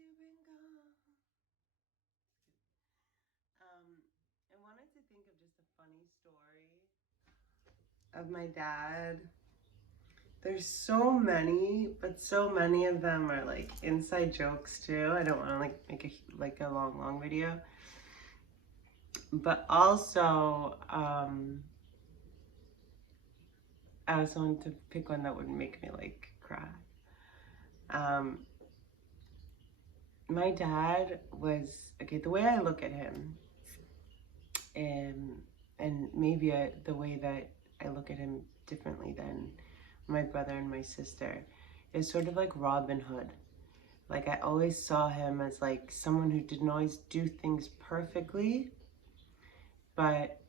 you've been gone. I wanted to think of just a funny story of my dad. There's so many, but so many of them are like inside jokes too. I don't want to like make a long video, but also I also wanted to pick one that would make me like cry. My dad was, okay, the way I look at him, and maybe the way that I look at him differently than my brother and my sister, is sort of like Robin Hood. Like, I always saw him as like someone who didn't always do things perfectly, but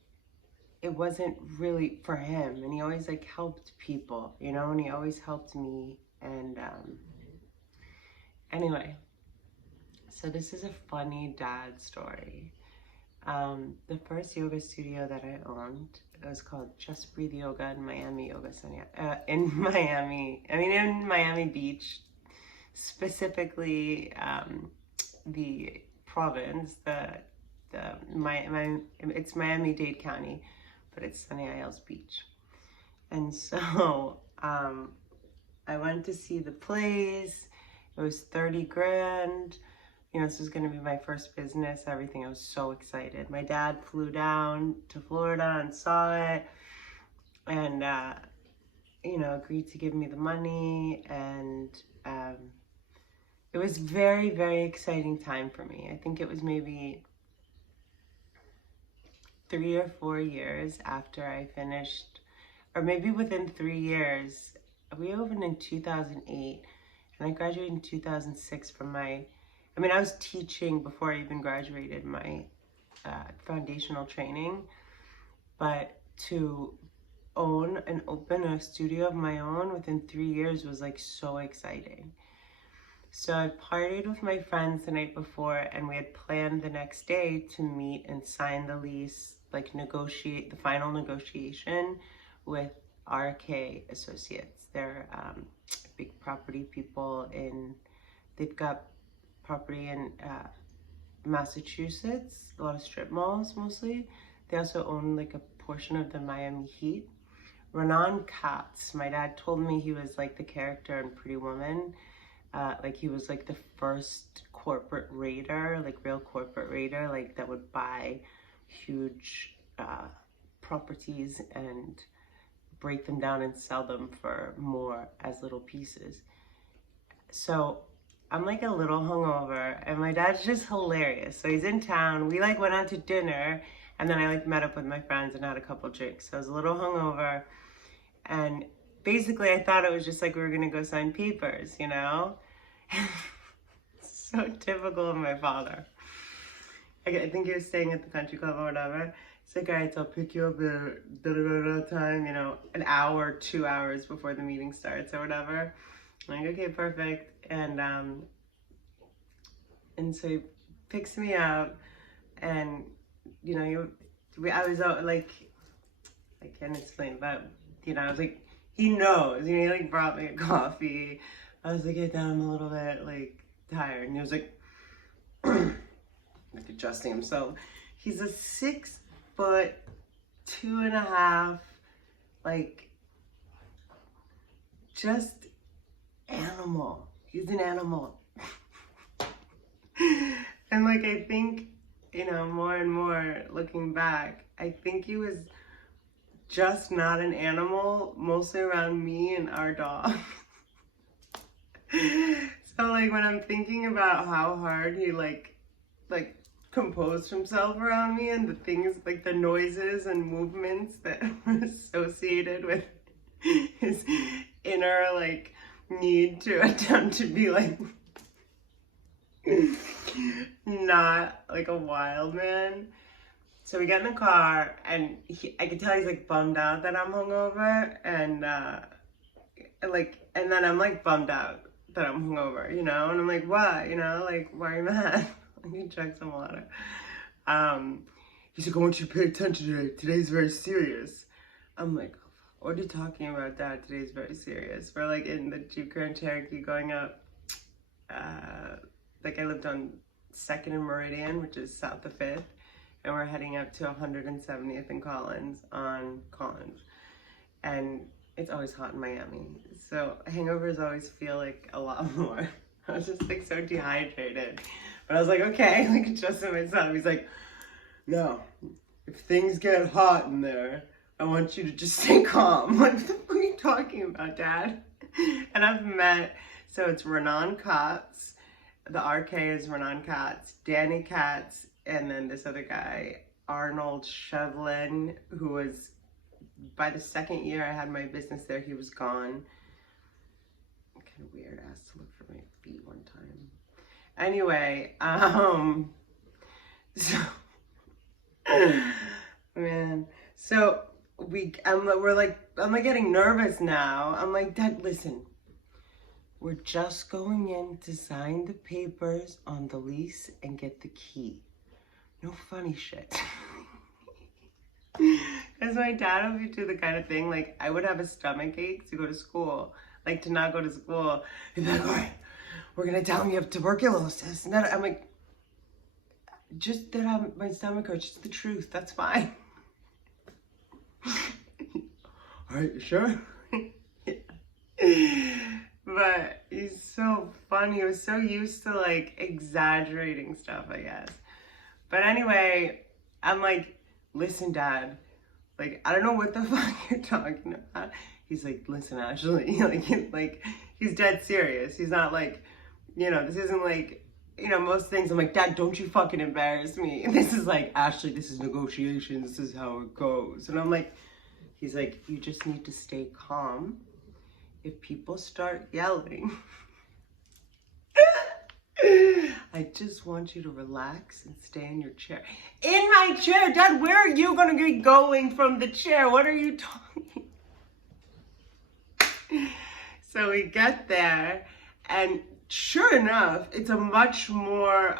it wasn't really for him, and he always like helped people, you know, and he always helped me. And anyway, so this is a funny dad story. The first yoga studio that I owned, it was called Just Breathe Yoga in Miami Yoga Sanya, in Miami Beach, specifically the province, it's Miami-Dade County, but it's Sunny Isles Beach. And so I went to see the place. It was 30 grand. You know, this was going to be my first business, everything. I was so excited. My dad flew down to Florida and saw it, and, you know, agreed to give me the money. And it was very, very exciting time for me. I think it was maybe 3 or 4 years after I finished, or maybe within 3 years. We opened in 2008, and I graduated in 2006 from I was teaching before I even graduated my foundational training, but to own and open a studio of my own within 3 years was like so exciting. So I partied with my friends the night before, and we had planned the next day to meet and sign the lease, like negotiate the final negotiation with RK Associates. They're big property people they've got property in Massachusetts, a lot of strip malls mostly. They also own like a portion of the Miami Heat. Renan Katz, my dad told me he was like the character in Pretty Woman. Like he was like the first corporate raider, like real corporate raider, like that would buy huge properties and break them down and sell them for more as little pieces. So I'm like a little hungover, and my dad's just hilarious. So he's in town. We like went out to dinner, and then I like met up with my friends and had a couple drinks. So I was a little hungover, and basically I thought it was just like we were gonna go sign papers, you know? So typical of my father. I think he was staying at the country club or whatever. He's like, all right, so I'll pick you up at da-da-da-da time, you know, an hour, 2 hours before the meeting starts or whatever. I'm like, okay, perfect. And so he picks me up, and you know, I was out, like, I can't explain, but you know, I was like, he knows, you know, he like brought me a coffee. I was like, get down, I'm a little bit like tired, and he was like like adjusting himself. He's a 6'2.5", like just animal. He's an animal. And like, I think, you know, more and more looking back, I think he was just not an animal, mostly around me and our dog. So like when I'm thinking about how hard he like composed himself around me, and the things, like the noises and movements that were associated with his inner like need to attempt to be like not like a wild man. So we get in the car, and I can tell he's like bummed out that I'm hungover, and and then I'm like bummed out that I'm hungover, you know, and I'm like, what, you know, like, why are you mad? Let me drink some water. He's like, I want you to pay attention today. Today's very serious. I'm like, what are you talking about, Dad? Today's very serious. We're like in the Jeep Grand Cherokee going up like I lived on 2nd and Meridian, which is south of 5th, and we're heading up to 170th and Collins on Collins. And it's always hot in Miami. So hangovers always feel like a lot more. I was just like so dehydrated. But I was like, okay, like adjusting myself. He's like, no, if things get hot in there, I want you to just stay calm. I'm like, what the fuck are you talking about, Dad? And I've met, so it's Renan Katz, the RK is Renan Katz, Danny Katz, and then this other guy, Arnold Shevlin, who was, by the 2nd year I had my business there, he was gone. Kind of weird, I asked to look for my feet one time. Anyway, so, man, so I'm like getting nervous now. I'm like, Dad, listen, we're just going in to sign the papers on the lease and get the key. No funny shit. Because my dad would do the kind of thing, like, I would have a stomach ache to go to school, like, to not go to school. He'd be like, all right, we're going to tell him you have tuberculosis. And I'm like, just that my stomach hurts, just the truth, that's fine. All right, you sure? But he's so funny. He was so used to, like, exaggerating stuff, I guess. But anyway, I'm like, listen, Dad, like, I don't know what the fuck you're talking about. He's like, listen, Ashley, like, he's dead serious. He's not like, this isn't like, most things I'm like, Dad, don't you fucking embarrass me. And this is like, Ashley, this is negotiations. This is how it goes. And I'm like, he's like, you just need to stay calm. If people start yelling, I just want you to relax and stay in your chair. In my chair? Dad, where are you going to be going from the chair? What are you talking? So we get there, and sure enough, it's a much more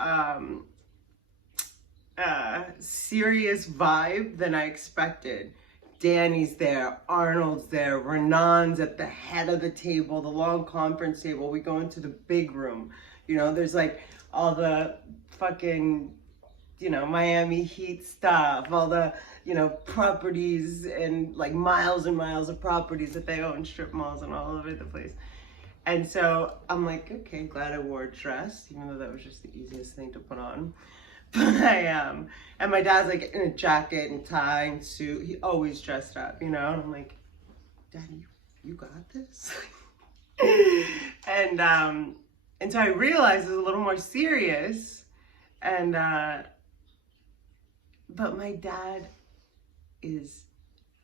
serious vibe than I expected. Danny's there, Arnold's there, Renan's at the head of the table, the long conference table. We go into the big room. There's like all the fucking, Miami Heat stuff, all the, properties and like miles and miles of properties that they own, strip malls and all over the place. And so I'm like, okay, glad I wore a dress, even though that was just the easiest thing to put on. But and my dad's like in a jacket and tie and suit. He always dressed up, And I'm like, Daddy, you got this? And so I realized it was a little more serious. And, but my dad is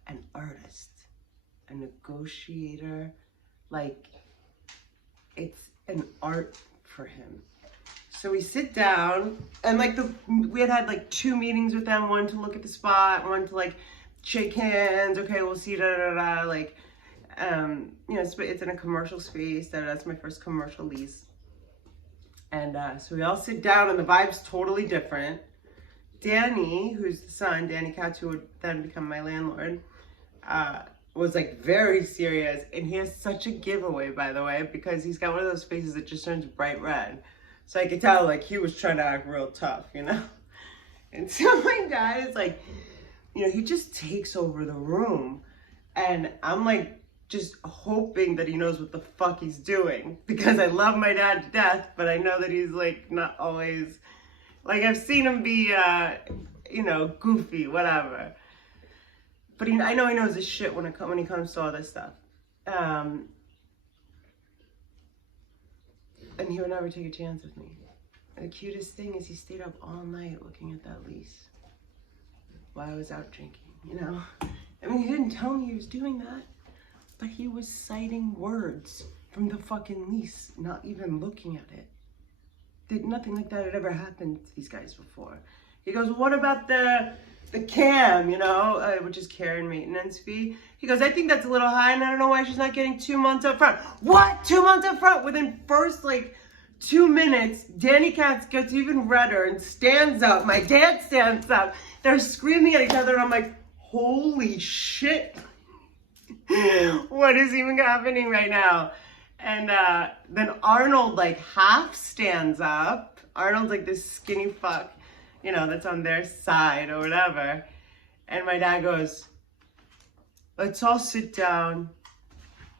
an artist, a negotiator. Like, it's an art for him. So we sit down, and like we had like 2 meetings with them, one to look at the spot, one to like shake hands, okay, we'll see, like, it's in a commercial space, that's my first commercial lease. And so we all sit down, and the vibe's totally different. Danny, who's the son, Danny Katz, who would then become my landlord, was like very serious, and he has such a giveaway, by the way, because he's got one of those faces that just turns bright red. So I could tell, like, he was trying to act real tough, And so my dad is like, he just takes over the room. And I'm like, just hoping that he knows what the fuck he's doing. Because I love my dad to death, but I know that he's, like, not always, like, I've seen him be, goofy, whatever. But I know he knows his shit when he comes to all this stuff. And he would never take a chance with me. And the cutest thing is he stayed up all night looking at that lease while I was out drinking, I mean, he didn't tell me he was doing that, but he was citing words from the fucking lease, not even looking at it. Nothing like that had ever happened to these guys before. He goes, what about the CAM, which is care and maintenance fee? He goes, I think that's a little high, and I don't know why she's not getting 2 months up front. What? 2 months up front? Within first, 2 minutes, Danny Katz gets even redder and stands up. My dad stands up. They're screaming at each other, and I'm like, holy shit. What is even happening right now? And then Arnold like half stands up. Arnold's like this skinny fuck, you know, that's on their side or whatever. And my dad goes, let's all sit down.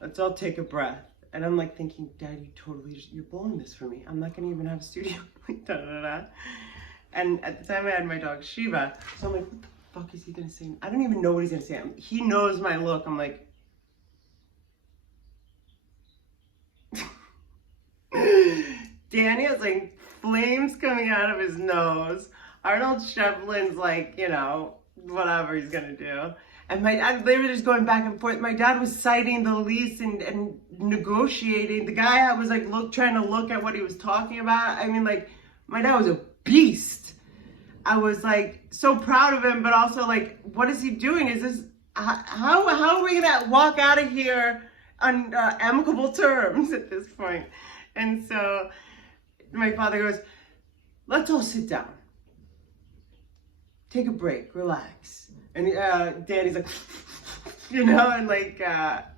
Let's all take a breath. And I'm like thinking, Dad, you're blowing this for me. I'm not gonna even have a studio. Da, da, da. And at the time I had my dog Shiva. So I'm like, what the fuck is he gonna say? I don't even know what he's gonna say. He knows my look. I'm like, Danny has like flames coming out of his nose. Arnold Shevlin's like, you know, whatever he's gonna do. And my dad, they were just going back and forth. My dad was citing the lease and negotiating. The guy was like trying to look at what he was talking about. I mean, like, my dad was a beast. I was like so proud of him, but also like, what is he doing? Is this, how are we gonna walk out of here on amicable terms at this point? And so my father goes, let's all sit down. Take a break, relax. And Danny's like, you know, and like,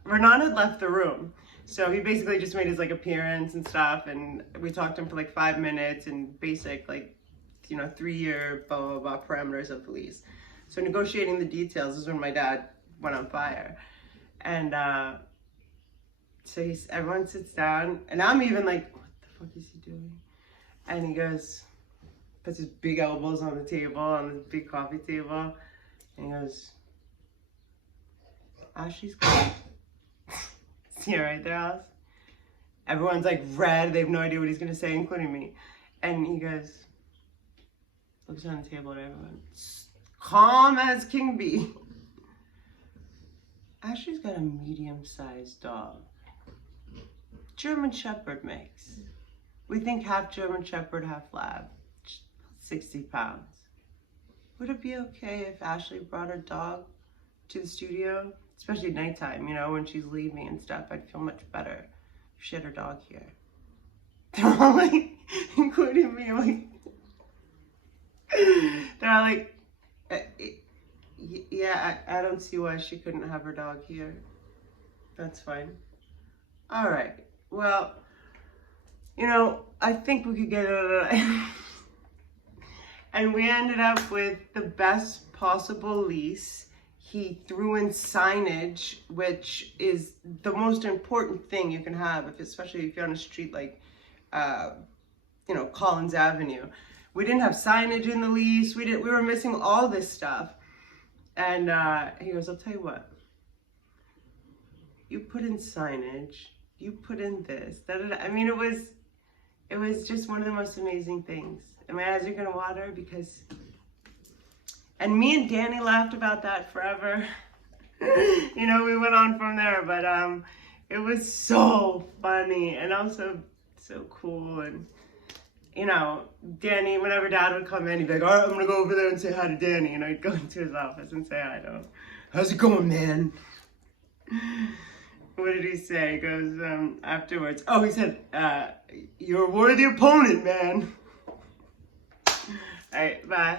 Renan had left the room. So he basically just made his like appearance and stuff. And we talked to him for like 5 minutes and basic like, you know, 3-year blah, blah, blah parameters of the lease. So negotiating the details is when my dad went on fire. And so everyone sits down and I'm even like, what the fuck is he doing? And he goes, puts his big elbows on the table, on this big coffee table. And he goes, Ashley's gone. See it right there, Alice? Everyone's like red. They have no idea what he's going to say, including me. And he goes, looks on the table at everyone. Calm as can be. Ashley's got a medium-sized dog. German Shepherd mix. We think half German Shepherd, half Lab. 60 pounds. Would it be okay if Ashley brought her dog to the studio? Especially at nighttime, you know, when she's leaving and stuff. I'd feel much better if she had her dog here. They're all like, including me, like, they're all like, yeah, I don't see why she couldn't have her dog here. That's fine. All right, well, you know, I think we could get it. And we ended up with the best possible lease. He threw in signage, which is the most important thing you can have, especially if you're on a street like, you know, Collins Avenue. We didn't have signage in the lease. We were missing all this stuff. And he goes, I'll tell you what. You put in signage. You put in this. Da, da, da. I mean, it was just one of the most amazing things. And my eyes are gonna water because, and me and Danny laughed about that forever. You know, we went on from there, but it was so funny and also so cool. And you know, Danny, whenever Dad would come in, he'd be like, all right, I'm gonna go over there and say hi to Danny. And I'd go into his office and say hi to him. How's it going, man? What did he say? He goes, afterwards, oh, he said, you're a worthy opponent, man. All right, bye.